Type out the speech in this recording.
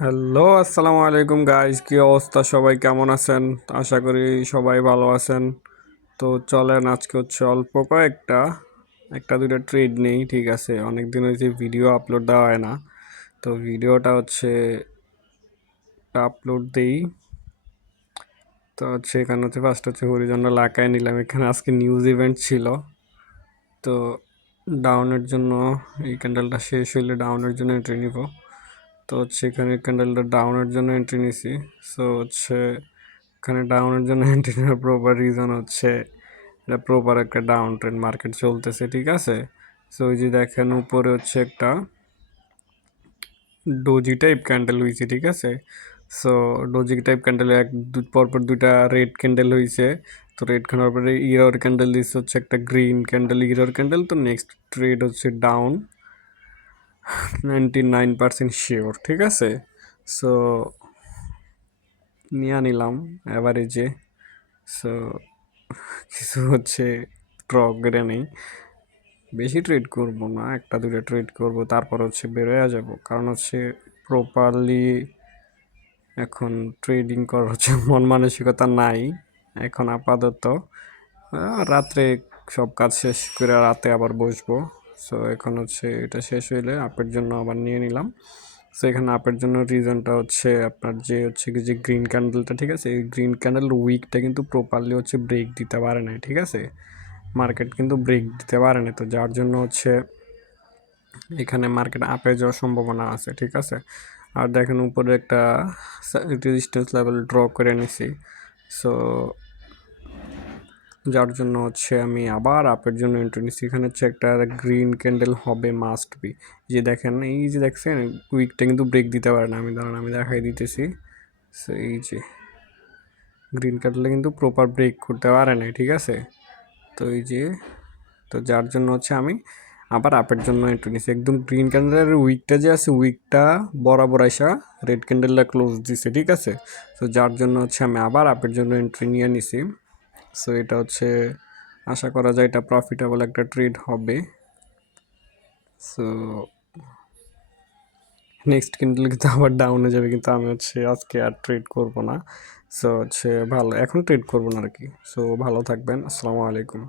Hello, আসসালামু আলাইকুম guys. কি অবস্থা? সবাই কেমন আছেন? আশা করি সবাই ভালো আছেন। তো চলেন আজকে হচ্ছে অল্প কয়েকটা একটা দুইটা ট্রেড নেই, ঠিক আছে? অনেক দিন হয়েছে ভিডিও আপলোড দেওয়া হয় না, তো ভিডিওটা হচ্ছে আপলোড দেই। তো হচ্ছে এখানে হচ্ছে ফার্স্ট হচ্ছে হরিজন্ডা লাকায় নিলাম। এখানে আজকে নিউজ ইভেন্ট ছিল, তো ডাউনের জন্য এই ক্যান্ডেলটা শেষ হইলে ডাউনের জন্য এন্ট্রি নিব। তো হচ্ছে এখানে ক্যান্ডেলটা ডাউনের জন্য এন্ট্রি নিছি। সো হচ্ছে এখানে ডাউনের জন্য এন্ট্রি নেওয়ার প্রপার রিজন হচ্ছে এটা প্রপার একটা ডাউন ট্রেন্ড মার্কেট চলতেছে, ঠিক আছে? সো ওই যে দেখেন উপরে হচ্ছে একটা ডোজি টাইপ ক্যান্ডেল হয়েছে, ঠিক আছে? সো ডোজি টাইপ ক্যান্ডেল পরপর দুইটা রেড ক্যান্ডেল হয়েছে। তো রেড খানোর পরে ইরর ক্যান্ডেল দিচ্ছে হচ্ছে একটা গ্রিন ক্যান্ডেল, ইরর ক্যান্ডেল। তো নেক্সট ট্রেড হচ্ছে ডাউন 99% শিওর, ঠিক আছে? সো নিয়ে নিলাম অ্যাভারেজে। সো কিছু হচ্ছে ড্র করে নেই, বেশি ট্রেড করব না, একটা দুটো ট্রেড করব, তারপর হচ্ছে বেরোয়া যাব। কারণ হচ্ছে প্রপারলি এখন ট্রেডিং করার হচ্ছে মন মানসিকতা নাই এখন আপাতত। রাত্রে সব কাজ শেষ করে রাতে আবার বসবো। সো এখন হচ্ছে এটা শেষ হইলে আপের জন্য আবার নিয়ে নিলাম। সো এখানে আপের জন্য রিজনটা হচ্ছে আপনার যে হচ্ছে কি যে গ্রিন ক্যান্ডেলটা, ঠিক আছে? এই গ্রিন ক্যান্ডেল উইকটা কিন্তু প্রপারলি হচ্ছে ব্রেক দিতে পারে না, ঠিক আছে? মার্কেট কিন্তু ব্রেক দিতে পারে না, তো যার জন্য হচ্ছে এখানে মার্কেট আপে যাওয়ার সম্ভাবনা আছে, ঠিক আছে? আর দেখেন উপরে একটা রেজিস্ট্যান্স লেভেল ড্র করে নিছি। সো যার জন্য হচ্ছে আমি আবার আপের জন্য এন্ট্রি নিচ্ছি। এখানে হচ্ছে একটা গ্রিন ক্যান্ডেল হবে মাস্ট বি। যে দেখেন, এই যে দেখছেন উইকটা কিন্তু ব্রেক দিতে পারে না। আমি দেখাই দিতেছি। সো এই যে গ্রিন ক্যান্ডেলটা কিন্তু প্রপার ব্রেক করতে পারে না, ঠিক আছে? তো এই যে, তো যার জন্য হচ্ছে আমি আবার আপের জন্য এন্ট্রি নিছি। একদম গ্রিন ক্যান্ডেলের উইকটা যে আছে উইকটা বরাবর আসা রেড ক্যান্ডেলটা ক্লোজ দিছে, ঠিক আছে? তো যার জন্য হচ্ছে আমি আবার আপের জন্য এন্ট্রি নিয়ে নিছি। সো এটা হচ্ছে আশা করা যায় এটা প্রফিটেবল একটা ট্রেড হবে। সো নেক্সট ক্যান্ডেল কিন্তু আবার ডাউনে যাবে, কিন্তু আমি হচ্ছে আজকে আর ট্রেড করব না। সো হচ্ছে ভালো, এখন ট্রেড করবো না আর কি। সো ভালো থাকবেন, আসসালামু আলাইকুম।